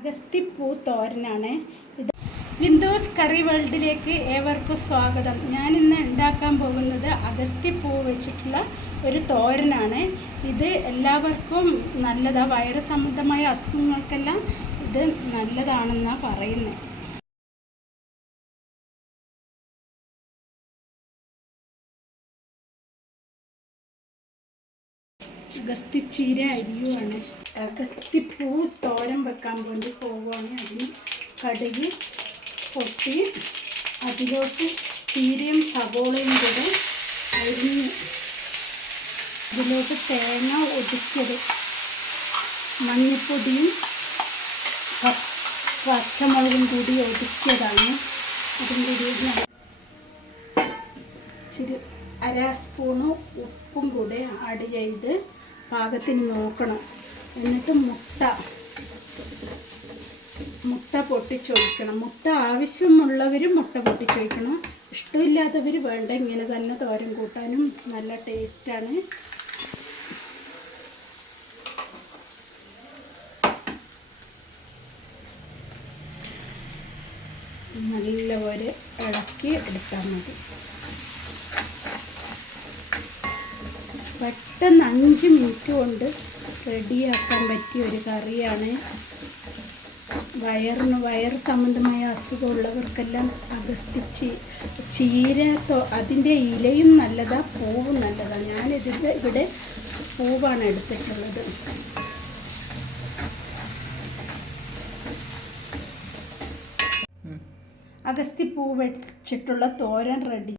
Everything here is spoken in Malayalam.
അഗസ്തിപ്പൂ തോരനാണ് ഇത് വിൻഡോസ് കറി വേൾഡിലേക്ക് ഏവർക്കും സ്വാഗതം. ഞാൻ ഇന്ന് ഉണ്ടാക്കാൻ പോകുന്നത് അഗസ്തിപ്പൂ വെച്ചിട്ടുള്ള ഒരു തോരനാണ്. ഇത് എല്ലാവർക്കും നല്ലതാണ് വയറ് സംബന്ധമായ അസുഖങ്ങൾക്കെല്ലാം ഇത് നല്ലതാണെന്നാണ് പറയുന്നത് അഗസ്തിച്ചീര അരിയുവാണ്. അഗസ്തിപ്പൂ വെക്കാൻ വേണ്ടി പോവുകയാണ് അതിന് കടുക് പൊട്ടി അതിലോട്ട് ചീരയും സവോളയും കൂടെ അരിഞ്ഞ് അതിലോട്ട് തേങ്ങ ഒതുക്കിയത്. മഞ്ഞൾപ്പൊടിയും പച്ചമുളകും കൂടി ഒതുക്കിയതാണ്. അതും കൂടി ഇച്ചിരി അര സ്പൂണ് ഉപ്പും കൂടെ ആഡ് ചെയ്ത് പാകത്തിന് നോക്കണം. എന്നിട്ട് മുട്ട മുട്ട പൊട്ടിച്ചൊഴിക്കണം. മുട്ട ആവശ്യമുള്ളവർ മുട്ട പൊട്ടിച്ചൊഴിക്കണം. ഇഷ്ടമില്ലാത്തവർ വേണ്ട ഇങ്ങനെ തന്നെ തോരൻ കൂട്ടാനും നല്ല ടേസ്റ്റാണ്. നല്ലപോലെ ഇളക്കി എടുത്താൽ മതി. പെട്ടെന്ന് അഞ്ച് മിനിറ്റ് കൊണ്ട് റെഡിയാക്കാൻ പറ്റിയ ഒരു കറിയാണ് വയറിന് വയർ സംബന്ധമായ അസുഖമുള്ളവർക്കെല്ലാം അഗസ്തിച്ച് ചീര അതിന്റെ ഇലയും നല്ലതാണ് പൂവും നല്ലതാണ് ഞാനിതിന്റെ ഇവിടെ പൂവാണ് എടുത്തിട്ടുള്ളത്. അഗസ്തി പൂ വെച്ചിട്ടുള്ള തോരൻ റെഡി.